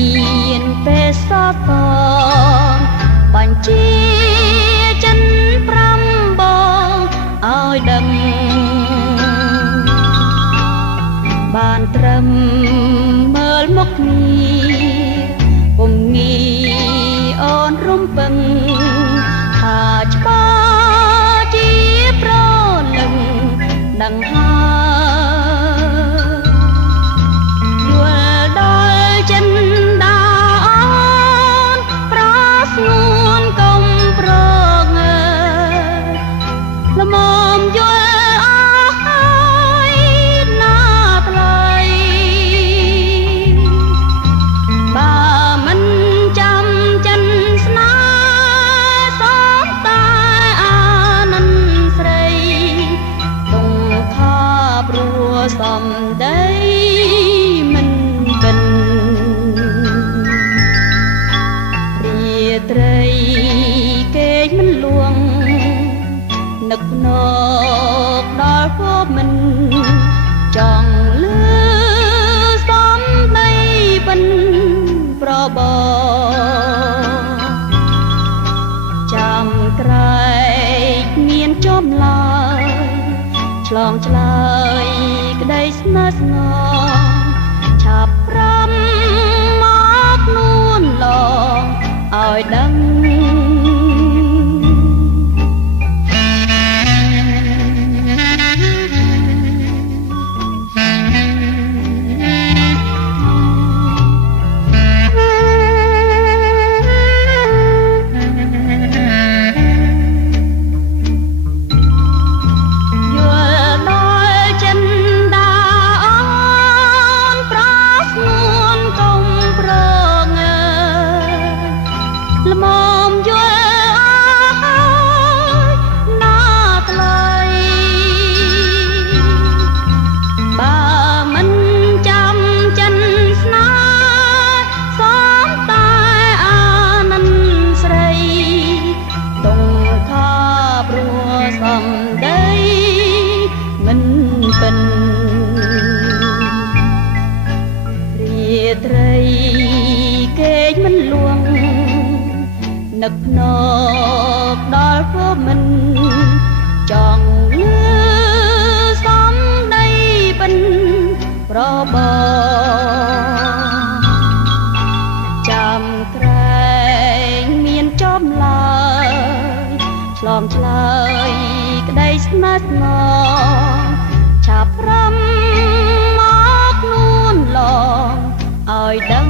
មានពេលសតបញ្ជាចិនប្រាំបងឲ្យដឹងបានត្រឹមមើលមុខគ្នាពុំងាអូនរំពឹងថាច្បាស់ជាប្រលឹងដឹងហើយយល់ដល់ចិនដាអូនប្រស្ងួនកុំប្រងើល្មមយល់អស់ហើយណាថ្លៃបើមិនចាំចិនស្នេហ៍សំតែអានន្ទស្រីដងខាព្រោះសំដីមិនបិនរាត្រីគេងមិនលួងនឹកណកដល់ភពមិនចង់លឺសំដីបិនប្របចាំក្រែកមានចំឡើយឆ្លងឆ្លើយក្តីស្នេហ៍ស្ងរឆាប់ប្រាំមកនួនឡងឲ្យដឹងល្មមយល់អស់ហើយណាថ្លៃបើមិនចាំចិនស្នេហ៍សំតែអានន្ទស្រីដងខាព្រោះសំដីមិនបិនរាត្រីគេងមិនលួងនឹកណកដល់ភពមិនចង់លឺសំដីបិនប្របចាំក្រែងមានចំឡើយឆ្លងឆ្លើយក្តីស្នេហ៍ស្ងរឆាប់ប្រាំមកនួនឡងឲ្យដឹង